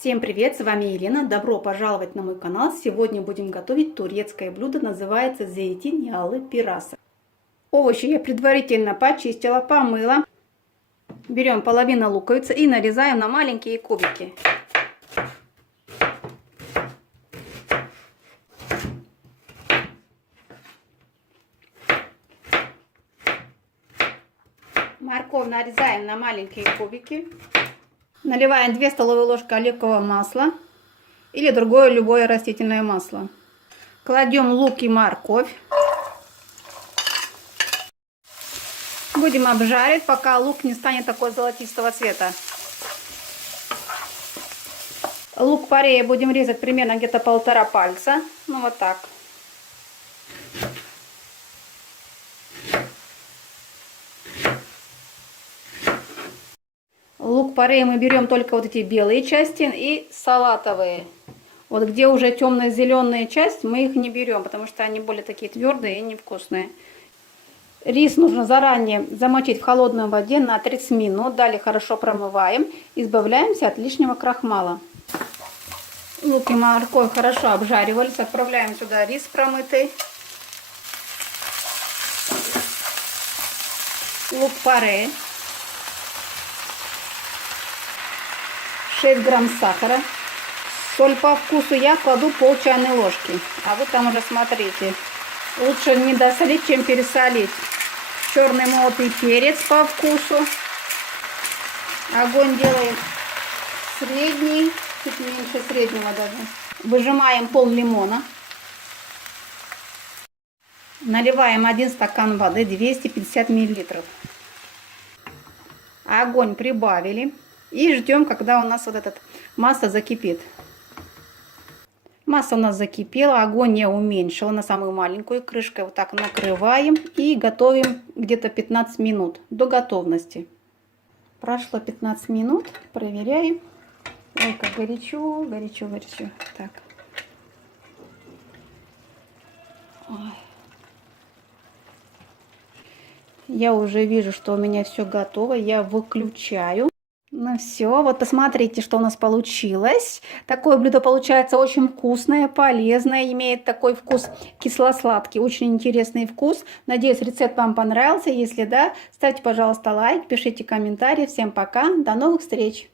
Всем привет, с вами Елена, добро пожаловать на мой канал. Сегодня будем готовить турецкое блюдо, называется зейтиньялы пираса. Овощи я предварительно почистила, помыла. Берем половину луковицы и нарезаем на маленькие кубики. Морковь нарезаем на маленькие кубики. Наливаем 2 столовые ложки оливкового масла или другое любое растительное масло. Кладем лук и морковь. Будем обжаривать, пока лук не станет такой золотистого цвета. Лук-порей будем резать примерно где-то 1,5 пальца. Ну вот так. Лук-порей мы берем только вот эти белые части и салатовые. Вот где уже темно-зеленая часть, мы их не берем, потому что они более такие твердые и невкусные. Рис нужно заранее замочить в холодной воде на 30 минут. Далее хорошо промываем. Избавляемся от лишнего крахмала. Лук и морковь хорошо обжаривались. Отправляем сюда рис промытый. Лук-порей. 6 грамм сахара. Соль по вкусу я кладу пол чайной ложки. А вы там уже смотрите. Лучше не досолить, чем пересолить. Черный молотый перец по вкусу. Огонь делаем средний, чуть меньше среднего даже. Выжимаем пол лимона. Наливаем 1 стакан воды, 250 миллилитров. Огонь прибавили. И ждем, когда у нас вот эта масса закипит. Масса у нас закипела, огонь я уменьшила на самую маленькую. Крышкой вот так накрываем и готовим где-то 15 минут до готовности. Прошло 15 минут, проверяем. Ой, как горячо, горячо, горячо. Так. Ой. Я уже вижу, что у меня все готово. Я выключаю. Ну все, вот посмотрите, что у нас получилось. Такое блюдо получается очень вкусное, полезное, имеет такой вкус кисло-сладкий, очень интересный вкус. Надеюсь, рецепт вам понравился. Если да, ставьте, пожалуйста, лайк, пишите комментарии. Всем пока, до новых встреч!